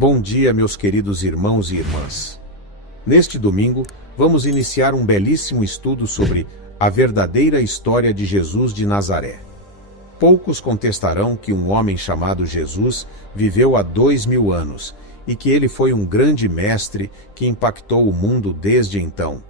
Bom dia, meus queridos irmãos e irmãs. Neste domingo, vamos iniciar um belíssimo estudo sobre a verdadeira história de Jesus de Nazaré. Poucos contestarão que um homem chamado Jesus viveu há 2000 anos e que ele foi um grande mestre que impactou o mundo desde então.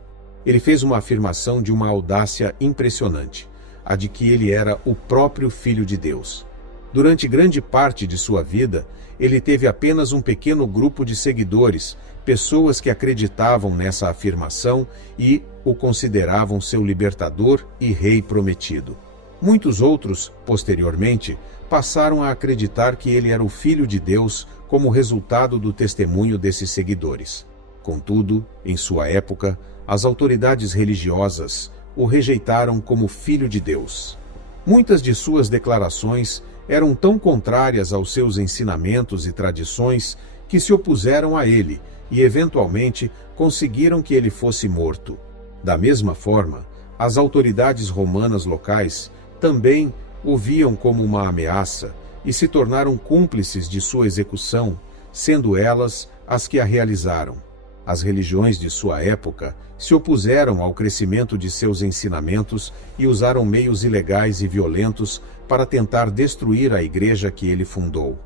Ele fez uma afirmação de uma audácia impressionante, a de que ele era o próprio Filho de Deus. Durante grande parte de sua vida, ele teve apenas um pequeno grupo de seguidores, pessoas que acreditavam nessa afirmação e o consideravam seu libertador e rei prometido. Muitos outros, posteriormente, passaram a acreditar que ele era o Filho de Deus como resultado do testemunho desses seguidores. Contudo, em sua época, as autoridades religiosas o rejeitaram como Filho de Deus. Muitas de suas declarações eram tão contrárias aos seus ensinamentos e tradições que se opuseram a ele e, eventualmente, conseguiram que ele fosse morto. Da mesma forma, as autoridades romanas locais também o viam como uma ameaça e se tornaram cúmplices de sua execução, sendo elas as que a realizaram. As religiões de sua época se opuseram ao crescimento de seus ensinamentos e usaram meios ilegais e violentos para tentar destruir a igreja que ele fundou.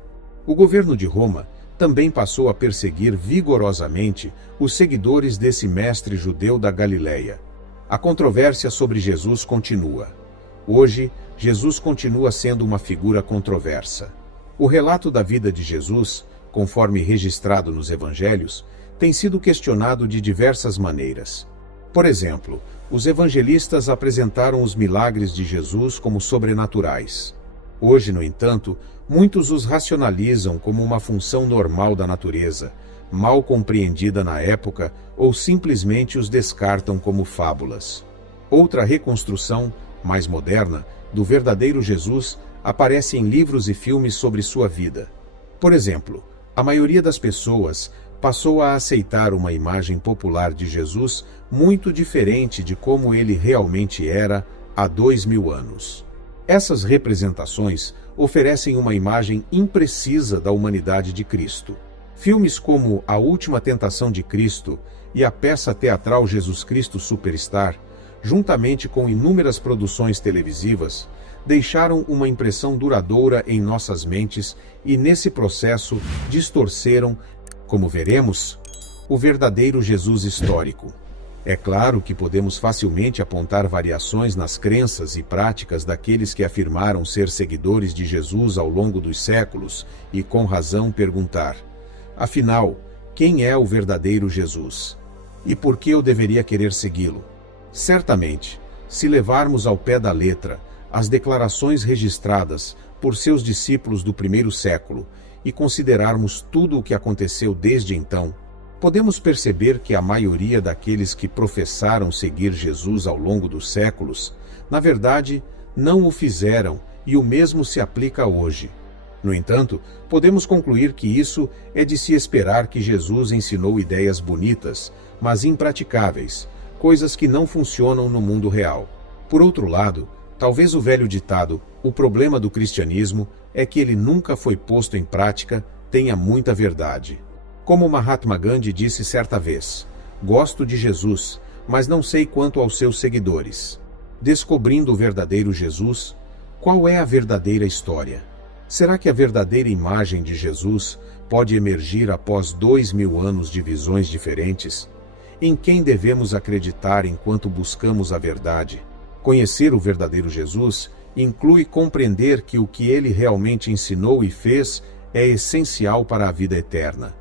O governo de Roma também passou a perseguir vigorosamente os seguidores desse mestre judeu da Galileia. A controvérsia sobre Jesus continua. Hoje, Jesus continua sendo uma figura controversa. O relato da vida de Jesus, conforme registrado nos evangelhos, tem sido questionado de diversas maneiras. Por exemplo, os evangelistas apresentaram os milagres de Jesus como sobrenaturais. Hoje, no entanto, muitos os racionalizam como uma função normal da natureza, mal compreendida na época, ou simplesmente os descartam como fábulas. Outra reconstrução, mais moderna, do verdadeiro Jesus aparece em livros e filmes sobre sua vida. Por exemplo, a maioria das pessoas passou a aceitar uma imagem popular de Jesus muito diferente de como ele realmente era há 2000 anos. Essas representações oferecem uma imagem imprecisa da humanidade de Cristo. Filmes como A Última Tentação de Cristo e a peça teatral Jesus Cristo Superstar, juntamente com inúmeras produções televisivas, deixaram uma impressão duradoura em nossas mentes e, nesse processo, distorceram, como veremos, o verdadeiro Jesus histórico. É claro que podemos facilmente apontar variações nas crenças e práticas daqueles que afirmaram ser seguidores de Jesus ao longo dos séculos e, com razão, perguntar: afinal, quem é o verdadeiro Jesus? E por que eu deveria querer segui-lo? Certamente, se levarmos ao pé da letra as declarações registradas por seus discípulos do primeiro século e considerarmos tudo o que aconteceu desde então, podemos perceber que a maioria daqueles que professaram seguir Jesus ao longo dos séculos, na verdade, não o fizeram, e o mesmo se aplica hoje. No entanto, podemos concluir que isso é de se esperar que Jesus ensinou ideias bonitas, mas impraticáveis, coisas que não funcionam no mundo real. Por outro lado, talvez o velho ditado, o problema do cristianismo é que ele nunca foi posto em prática, tenha muita verdade. Como Mahatma Gandhi disse certa vez: gosto de Jesus, mas não sei quanto aos seus seguidores. Descobrindo o verdadeiro Jesus, qual é a verdadeira história? Será que a verdadeira imagem de Jesus pode emergir após 2000 anos de visões diferentes? Em quem devemos acreditar enquanto buscamos a verdade? Conhecer o verdadeiro Jesus inclui compreender que o que ele realmente ensinou e fez é essencial para a vida eterna.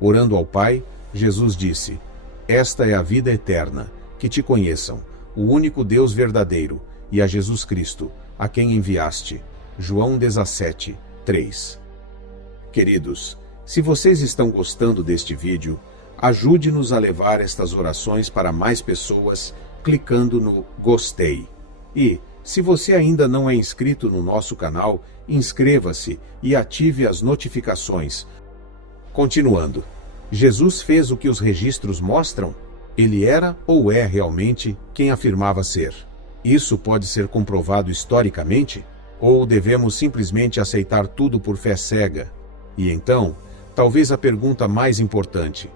Orando ao Pai, Jesus disse: esta é a vida eterna, que te conheçam, o único Deus verdadeiro, e a Jesus Cristo, a quem enviaste. João 17, 3. Queridos, se vocês estão gostando deste vídeo, ajude-nos a levar estas orações para mais pessoas clicando no gostei. E, se você ainda não é inscrito no nosso canal, inscreva-se e ative as notificações. Continuando, Jesus fez o que os registros mostram? Ele era ou é realmente quem afirmava ser? Isso pode ser comprovado historicamente? Ou devemos simplesmente aceitar tudo por fé cega? E então, Talvez a pergunta mais importante: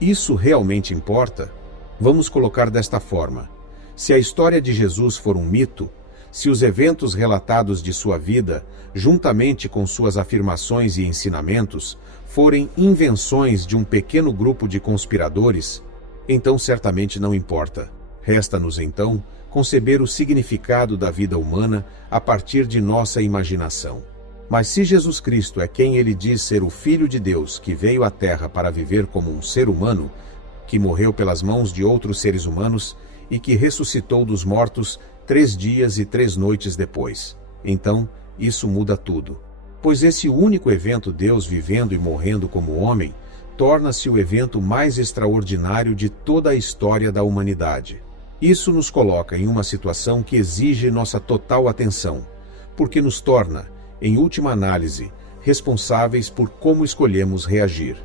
isso realmente importa? Vamos colocar desta forma: se a história de Jesus for um mito, se os eventos relatados de sua vida, juntamente com suas afirmações e ensinamentos, forem invenções de um pequeno grupo de conspiradores, então certamente não importa. Resta-nos, então, conceber o significado da vida humana a partir de nossa imaginação. Mas se Jesus Cristo é quem ele diz ser o Filho de Deus que veio à Terra para viver como um ser humano, que morreu pelas mãos de outros seres humanos e que ressuscitou dos mortos 3 dias e 3 noites depois, então isso muda tudo. Pois esse único evento, Deus vivendo e morrendo como homem, torna-se o evento mais extraordinário de toda a história da humanidade. Isso nos coloca em uma situação que exige nossa total atenção, porque nos torna, em última análise, responsáveis por como escolhemos reagir.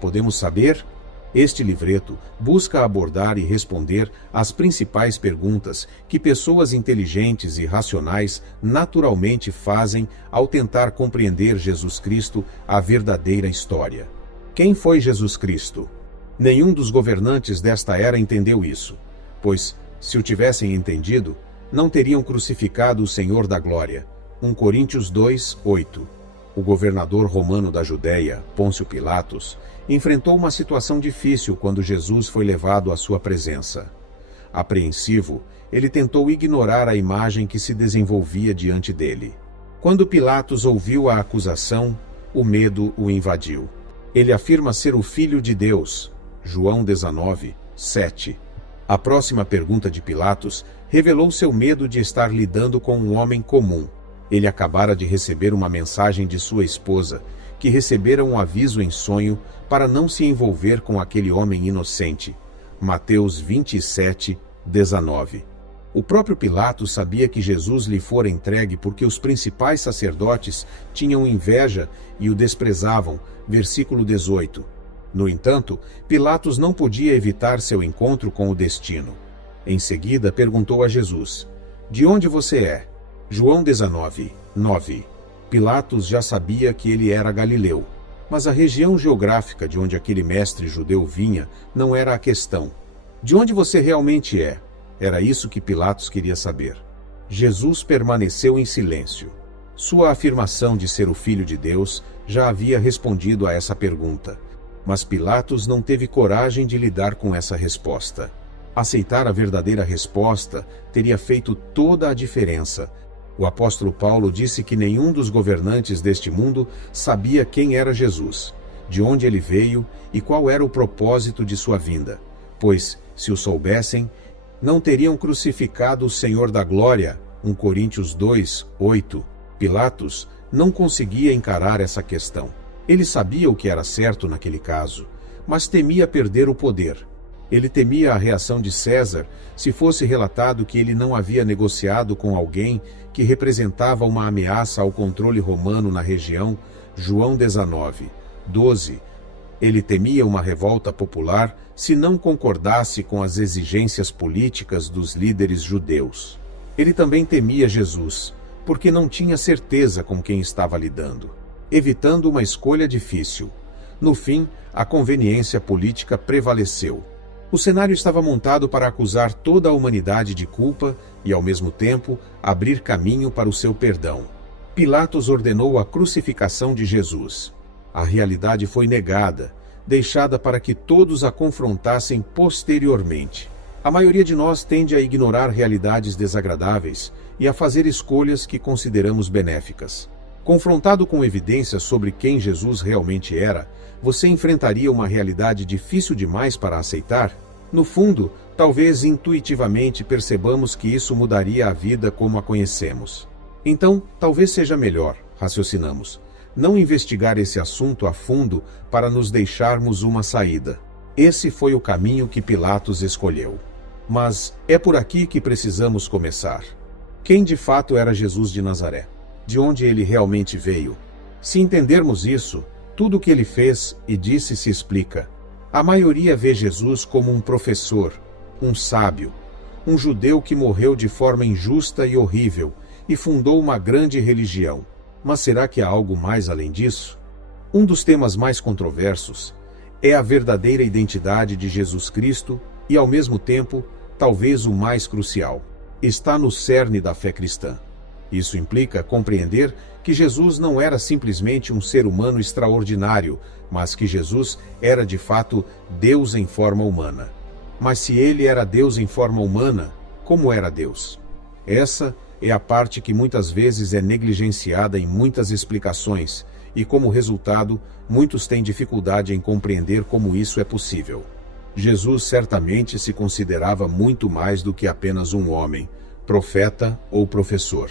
Podemos saber? Este livreto busca abordar e responder às principais perguntas que pessoas inteligentes e racionais naturalmente fazem ao tentar compreender Jesus Cristo, a verdadeira história. Quem foi Jesus Cristo? Nenhum dos governantes desta era entendeu isso, pois, se o tivessem entendido, não teriam crucificado o Senhor da Glória. 1 Coríntios 2, 8. O governador romano da Judéia, Pôncio Pilatos, enfrentou uma situação difícil quando Jesus foi levado à sua presença. Apreensivo, ele tentou ignorar a imagem que se desenvolvia diante dele. Quando Pilatos ouviu a acusação, o medo o invadiu. Ele afirma ser o Filho de Deus. João 19, 7. A próxima pergunta de Pilatos revelou seu medo de estar lidando com um homem comum. Ele acabara de receber uma mensagem de sua esposa, que recebera um aviso em sonho para não se envolver com aquele homem inocente. Mateus 27, 19. O próprio Pilatos sabia que Jesus lhe fora entregue porque os principais sacerdotes tinham inveja e o desprezavam. Versículo 18. No entanto, Pilatos não podia evitar seu encontro com o destino. Em seguida, perguntou a Jesus: "De onde você é?" João 19, 9. Pilatos já sabia que ele era galileu, mas a região geográfica de onde aquele mestre judeu vinha não era a questão. De onde você realmente é? Era isso que Pilatos queria saber. Jesus permaneceu em silêncio. Sua afirmação de ser o Filho de Deus já havia respondido a essa pergunta, mas Pilatos não teve coragem de lidar com essa resposta. Aceitar a verdadeira resposta teria feito toda a diferença. O apóstolo Paulo disse que nenhum dos governantes deste mundo sabia quem era Jesus, de onde ele veio e qual era o propósito de sua vinda, pois, se o soubessem, não teriam crucificado o Senhor da Glória. 1 Coríntios 2, 8. Pilatos não conseguia encarar essa questão. Ele sabia o que era certo naquele caso, mas temia perder o poder. Ele temia a reação de César se fosse relatado que ele não havia negociado com alguém que representava uma ameaça ao controle romano na região. João 19, 12. Ele temia uma revolta popular se não concordasse com as exigências políticas dos líderes judeus. Ele também temia Jesus, porque não tinha certeza com quem estava lidando, evitando uma escolha difícil. No fim, a conveniência política prevaleceu. O cenário estava montado para acusar toda a humanidade de culpa e, ao mesmo tempo, abrir caminho para o seu perdão. Pilatos ordenou a crucificação de Jesus. A realidade foi negada, deixada para que todos a confrontassem posteriormente. A maioria de nós tende a ignorar realidades desagradáveis e a fazer escolhas que consideramos benéficas. Confrontado com evidências sobre quem Jesus realmente era, você enfrentaria uma realidade difícil demais para aceitar? No fundo, talvez intuitivamente percebamos que isso mudaria a vida como a conhecemos. Então, talvez seja melhor, raciocinamos, não investigar esse assunto a fundo para nos deixarmos uma saída. Esse foi o caminho que Pilatos escolheu. Mas é por aqui que precisamos começar. Quem de fato era Jesus de Nazaré? De onde ele realmente veio? Se entendermos isso, tudo o que ele fez e disse se explica. A maioria vê Jesus como um professor, um sábio, um judeu que morreu de forma injusta e horrível e fundou uma grande religião. Mas será que há algo mais além disso? Um dos temas mais controversos é a verdadeira identidade de Jesus Cristo e, ao mesmo tempo, talvez o mais crucial, está no cerne da fé cristã. Isso implica compreender que Jesus não era simplesmente um ser humano extraordinário, mas que Jesus era de fato Deus em forma humana. Mas se ele era Deus em forma humana, como era Deus? Essa é a parte que muitas vezes é negligenciada em muitas explicações, e como resultado, muitos têm dificuldade em compreender como isso é possível. Jesus certamente se considerava muito mais do que apenas um homem, profeta ou professor.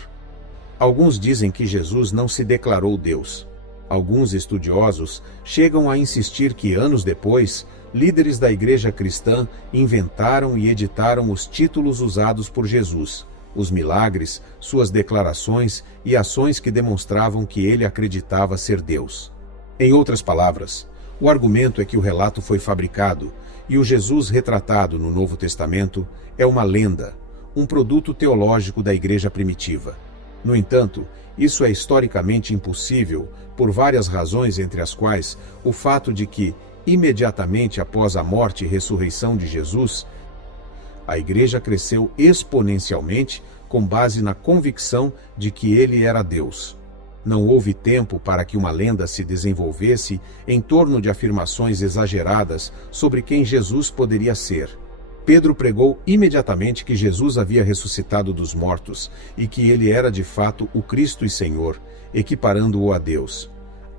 Alguns dizem que Jesus não se declarou Deus. Alguns estudiosos chegam a insistir que, anos depois, líderes da igreja cristã inventaram e editaram os títulos usados por Jesus, os milagres, suas declarações e ações que demonstravam que ele acreditava ser Deus. Em outras palavras, o argumento é que o relato foi fabricado e o Jesus retratado no Novo Testamento é uma lenda, um produto teológico da igreja primitiva. No entanto, isso é historicamente impossível por várias razões, entre as quais o fato de que, imediatamente após a morte e ressurreição de Jesus, a igreja cresceu exponencialmente com base na convicção de que ele era Deus. Não houve tempo para que uma lenda se desenvolvesse em torno de afirmações exageradas sobre quem Jesus poderia ser. Pedro pregou imediatamente que Jesus havia ressuscitado dos mortos e que ele era de fato o Cristo e Senhor, equiparando-o a Deus.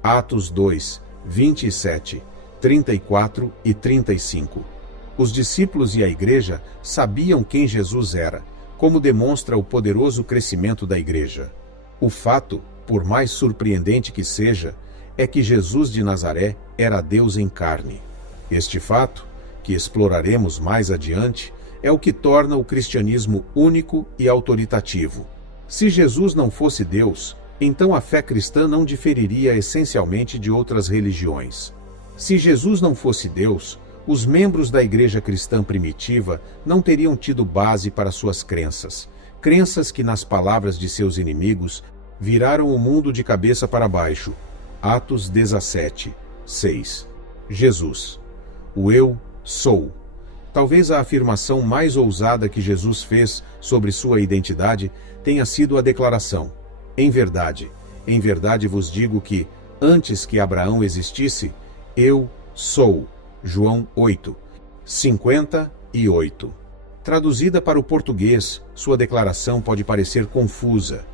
Atos 2, 27, 34 e 35. Os discípulos e a igreja sabiam quem Jesus era, como demonstra o poderoso crescimento da igreja. O fato, por mais surpreendente que seja, é que Jesus de Nazaré era Deus em carne. Este fato, que exploraremos mais adiante, é o que torna o cristianismo único e autoritativo. Se Jesus não fosse Deus, então a fé cristã não diferiria essencialmente de outras religiões. Se Jesus não fosse Deus, os membros da igreja cristã primitiva não teriam tido base para suas crenças, crenças que, nas palavras de seus inimigos, viraram o mundo de cabeça para baixo. Atos 17, 6. Jesus, o Eu sou. Talvez a afirmação mais ousada que Jesus fez sobre sua identidade tenha sido a declaração: em verdade vos digo que, antes que Abraão existisse, eu sou. João 8, 58. Traduzida para o português, sua declaração pode parecer confusa,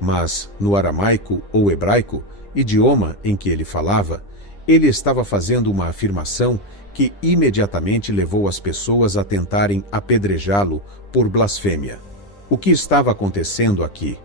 mas, no aramaico ou hebraico, idioma em que ele falava, ele estava fazendo uma afirmação que imediatamente levou as pessoas a tentarem apedrejá-lo por blasfêmia. O que estava acontecendo aqui?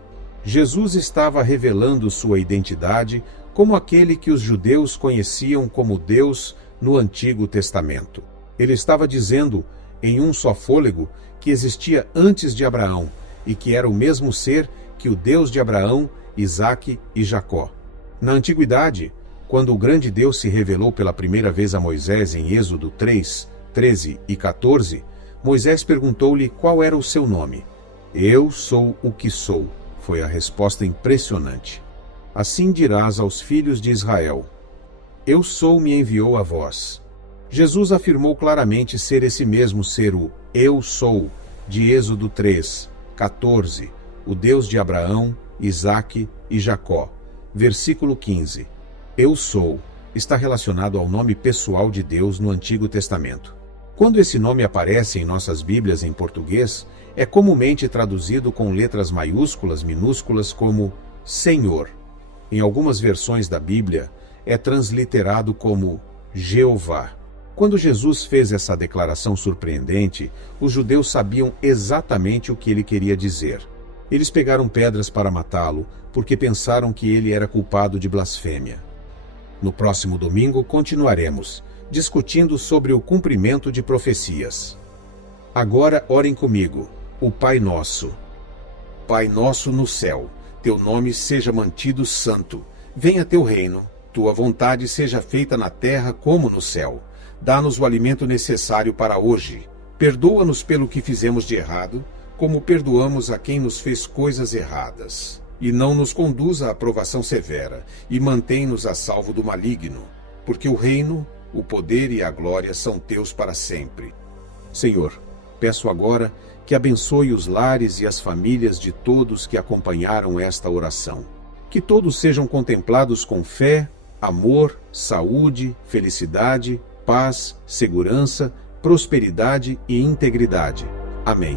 Jesus estava revelando sua identidade como aquele que os judeus conheciam como Deus no Antigo Testamento. Ele estava dizendo, em um só fôlego, que existia antes de Abraão e que era o mesmo ser que o Deus de Abraão, Isaque e Jacó. Na Antiguidade, quando o grande Deus se revelou pela primeira vez a Moisés em Êxodo 3, 13 e 14, Moisés perguntou-lhe qual era o seu nome. Eu sou o que sou, foi a resposta impressionante. Assim dirás aos filhos de Israel: Eu sou me enviou a vós. Jesus afirmou claramente ser esse mesmo ser o Eu sou, de Êxodo 3, 14, o Deus de Abraão, Isaque e Jacó. Versículo 15. Eu sou está relacionado ao nome pessoal de Deus no Antigo Testamento. Quando esse nome aparece em nossas Bíblias em português, é comumente traduzido com letras maiúsculas, minúsculas como Senhor. Em algumas versões da Bíblia, é transliterado como Jeová. Quando Jesus fez essa declaração surpreendente, os judeus sabiam exatamente o que ele queria dizer. Eles pegaram pedras para matá-lo, porque pensaram que ele era culpado de blasfêmia. No próximo domingo, continuaremos discutindo sobre o cumprimento de profecias. Agora orem comigo. O Pai Nosso. Pai nosso no céu, teu nome seja mantido santo. Venha teu reino. Tua vontade seja feita na terra como no céu. Dá-nos o alimento necessário para hoje. Perdoa-nos pelo que fizemos de errado, como perdoamos a quem nos fez coisas erradas. e não nos conduza à provação severa, e mantém-nos a salvo do maligno, porque o reino, o poder e a glória são teus para sempre. Senhor, peço agora que abençoe os lares e as famílias de todos que acompanharam esta oração. Que todos sejam contemplados com fé, amor, saúde, felicidade, paz, segurança, prosperidade e integridade. Amém.